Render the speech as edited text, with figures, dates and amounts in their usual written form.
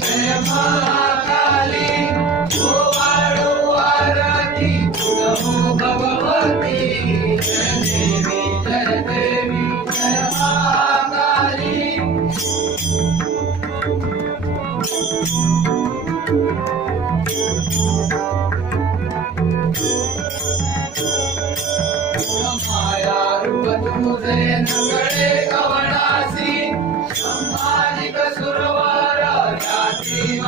जय महाकाली वाळू आरती तुझो भगवती जय देवी जय महाकाली माया रूप तुझे नगडे गवणासी संभानिक सुरवर याची